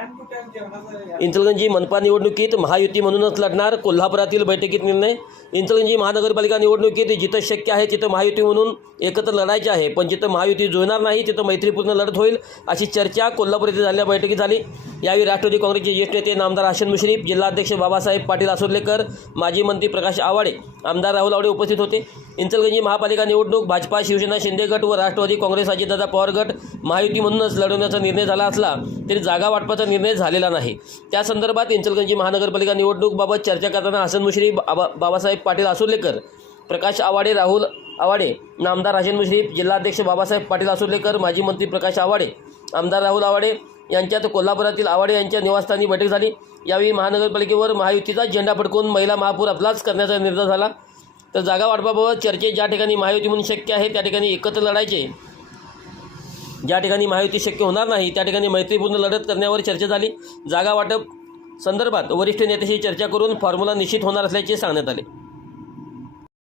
इंचलकरंजी मनपा निवडणुकीत महायुती म्हणूनच लढणार, कोल्हापुरातील बैठकीत निर्णय। इंचलकरंजी महानगरपालिका निवडणुकीत जिथं शक्य आहे तिथं महायुती म्हणून एकत्र लढायचे आहे, पण जिथं महायुती जुळणार नाही तिथं मैत्रीपूर्ण लढत होईल, अशी चर्चा कोल्हापूर येथे झालेल्या बैठकीत झाली। यावेळी राष्ट्रवादी काँग्रेसचे ज्येष्ठ नेते नामदार हसन मुश्रीफ, जिल्हाध्यक्ष बाबासाहेब पाटील आसुर्लेकर, माजी मंत्री प्रकाश आवाडे, आमदार राहुल आवडे उपस्थित होते। इंचलकरंजी महापालिका निवडणूक भाजपा, शिवसेना, शिंदे गट व राष्ट्रवादी काँग्रेस अजितदादा पवार गट महायुती म्हणूनच लढवण्याचा निर्णय झाला असला तरी जागा वाटपाचा निर्णय झालेला नाही। त्या संदर्भात इंचलकरंजी महानगरपालिका निवडणूकबाबत चर्चा करताना हसन मुश्रीफ, बाबासाहेब पाटील आसुर्लेकर, प्रकाश आवाडे, राहुल आवाडे, नामदार हसन मुश्रीफ, जिल्हाध्यक्ष बाबासाहेब पाटील आसुर्लेकर, माजी मंत्री प्रकाश आवाडे, आमदार राहुल आवाडे यांच्यात कोल्हापुरातील आवाडे यांच्या निवासस्थानी बैठक झाली। यावेळी महानगरपालिकेवर महायुतीचा झेंडा फडकवून महिला महापौर आपलाच करण्याचा निर्णय झाला। तर जागा वाटपाबाबत चर्चेत ज्या ठिकाणी महायुती म्हणून शक्य आहे त्या ठिकाणी एकत्र लढायचे, ज्या ठिकाणी महायुती शक्य होणार नाही त्या ठिकाणी मैत्रीपूर्ण लढत करण्यावर चर्चा झाली। जागा वाटप संदर्भात वरिष्ठ नेत्याशी चर्चा करून फॉर्म्युला निश्चित होणार असल्याचे सांगण्यात आले।